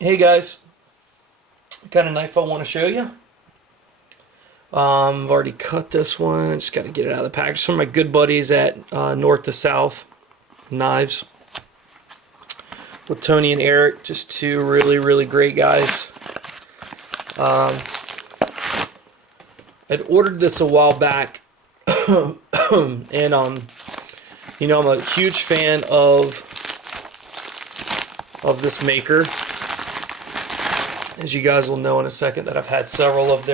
Hey guys, got a knife I want to show you. I've already cut this one. I just got to get it out of the package. Some of my good buddies at North to South Knives with Tony and Eric, just two really great guys. I'd ordered this a while back, and I'm a huge fan of this maker. As you guys will know in a second, that I've had several of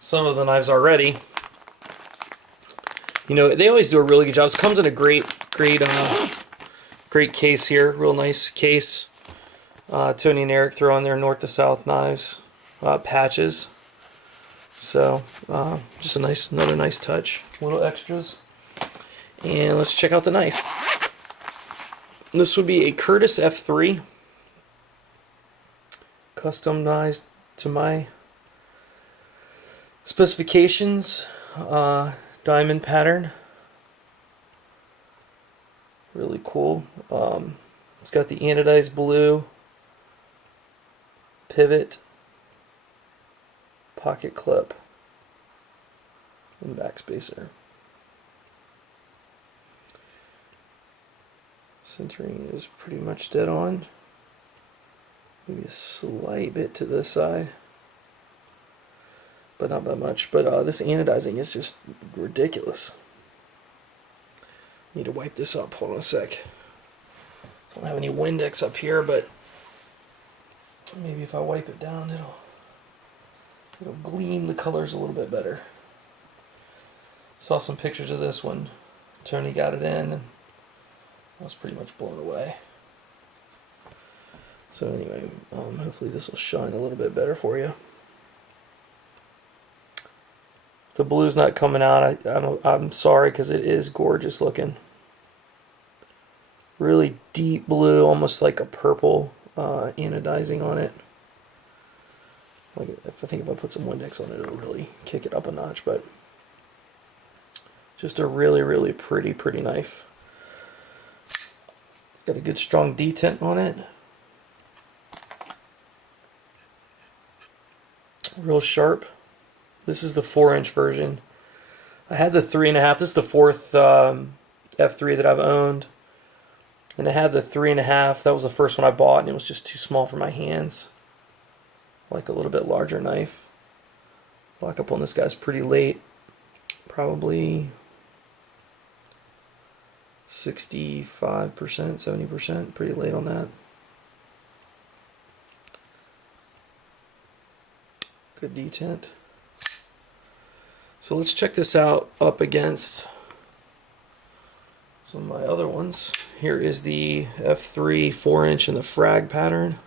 some of the knives already. You know, they always do a really good job. This comes in a great case here, real nice case. Tony and Eric throw on their North to South Knives patches. So just another nice touch. Little extras, and let's check out the knife. This would be a Curtis F3. Customized to my specifications, diamond pattern, really cool. It's got the anodized blue pivot, pocket clip, and backspacer. Centering is pretty much dead on. Maybe a slight bit to this side, but not by much. But this anodizing is just ridiculous. Need to wipe this up. Hold on a sec. Don't have any Windex up here, but maybe if I wipe it down, it'll gleam the colors a little bit better. Saw some pictures of this when Tony got it in, and I was pretty much blown away. So anyway, hopefully this will shine a little bit better for you. If the blue's not coming out, I'm sorry, because it is gorgeous looking. Really deep blue, almost like a purple anodizing on it. Like, I think if I put some Windex on it, it'll really kick it up a notch. But just a really pretty knife. It's got a good strong detent on it. Real sharp. This is the 4-inch version. I had the 3.5. This is the fourth F3 that I've owned, and I had the 3.5. That was the first one I bought, and it was just too small for my hands. Like a little bit larger knife. Lock up on this guy's pretty late, probably 65%, 70%, pretty late on that. Good detent. So let's check this out up against some of my other ones. Here is the F3 4-inch in the frag pattern.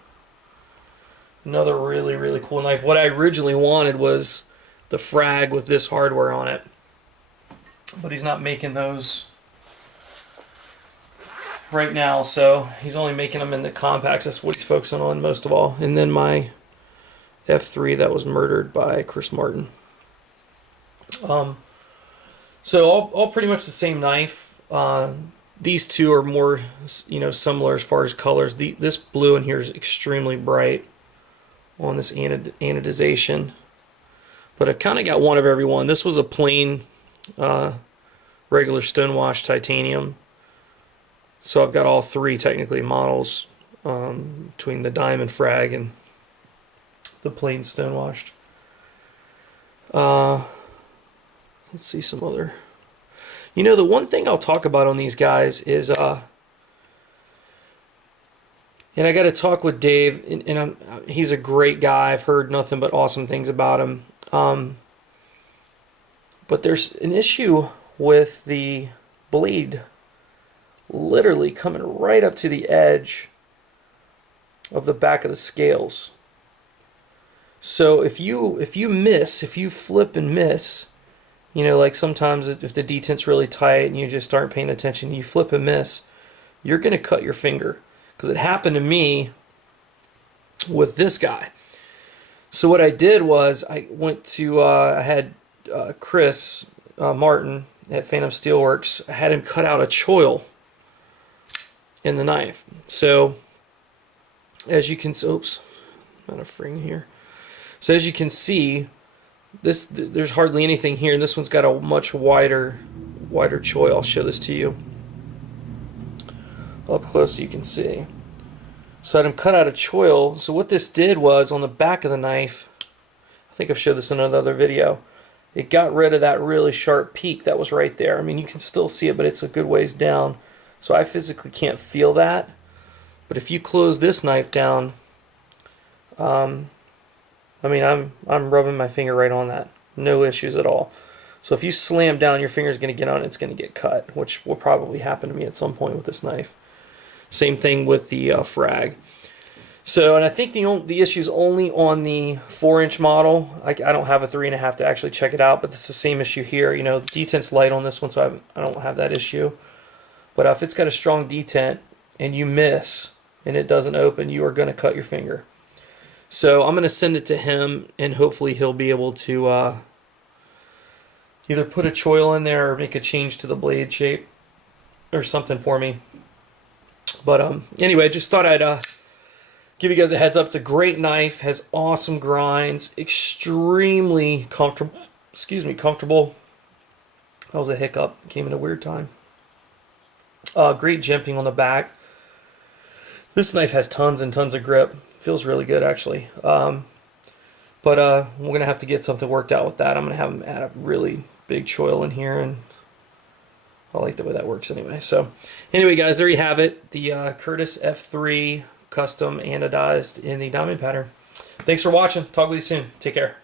Another really cool knife. What I originally wanted was the frag with this hardware on it, but he's not making those right now, so he's only making them in the compacts. That's what he's focusing on most of all. And then my F3 that was murdered by Chris Martin. So all pretty much the same knife. These two are more, similar as far as colors. This blue in here is extremely bright on this anodization, but I've kind of got one of every one. This was a plain, regular stonewashed titanium. So I've got all three technically models, between the diamond frag and the plain stonewashed. Let's see some other. The one thing I'll talk about on these guys is, and I got to talk with Dave, and he's a great guy. I've heard nothing but awesome things about him. But there's an issue with the blade literally coming right up to the edge of the back of the scales. So if you flip and miss, like sometimes if the detent's really tight and you just aren't paying attention, you flip and miss, you're going to cut your finger. Because it happened to me with this guy. So what I did was I went to, I had Chris Martin at Phantom Steelworks. I had him cut out a choil in the knife. So as you can, oops, not a fring here. So as you can see, there's hardly anything here, and this one's got a much wider choil. I'll show this to you up close so you can see. So I had him cut out a choil. So what this did was, on the back of the knife, I think I've showed this in another video, it got rid of that really sharp peak that was right there. I mean, you can still see it, but it's a good ways down. So I physically can't feel that. But if you close this knife down, I mean, I'm rubbing my finger right on that. No issues at all. So if you slam down, your finger's going to get on it, it's going to get cut, which will probably happen to me at some point with this knife. Same thing with the frag. So, and I think the issue is only on the 4-inch model. I don't have a 3.5 to actually check it out, but it's the same issue here. You know, the detent's light on this one, so I don't have that issue. But if it's got a strong detent and you miss and it doesn't open, you are going to cut your finger. So I'm going to send it to him, and hopefully he'll be able to either put a choil in there or make a change to the blade shape or something for me. But anyway, just thought I'd give you guys a heads up. It's a great knife, has awesome grinds, extremely comfortable. Excuse me, comfortable. That was a hiccup. Came in a weird time. Great jimping on the back. This knife has tons and tons of grip. Feels really good, actually. But we're going to have to get something worked out with that. I'm going to have him add a really big choil in here, and I like the way that works anyway. So anyway, guys, there you have it. The Curtis F3 custom anodized in the diamond pattern. Thanks for watching. Talk with you soon. Take care.